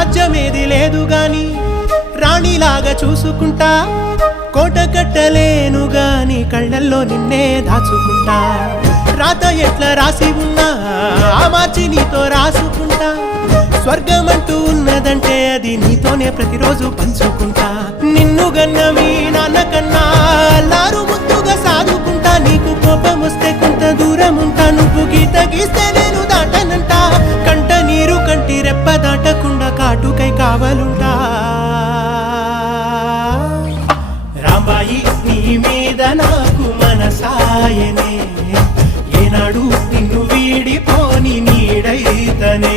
రాజ్యమేది లేదు గాని రాణిలాగా చూసుకుంటా కోట కట్టలేను గాని కళ్ళల్లో నిన్నే దాచుకుంటా రాత ఎట్లా రాసి ఉన్నా ఆ మార్చి నీతో రాసుకుంటా స్వర్గమంటూ ఉన్నదంటే అది నీతోనే ప్రతిరోజు పంచుకుంటా నిన్ను గన్న మీ నాన్నకన్నా లారు ముద్దుగా సాదుకుంటా నీకు కోపం వస్తే కొంత దూరం ఉంటా నువ్వు గీత గీస్తే నేను దాటనంట కంట నీరు కంటి రెప్ప దాటకుండా కాటుకై కావలుంటా రాంబాయి నీ మీద నాకు మనసాయనే ఏనాడు నిన్ను వీడిపోని నీడైతనే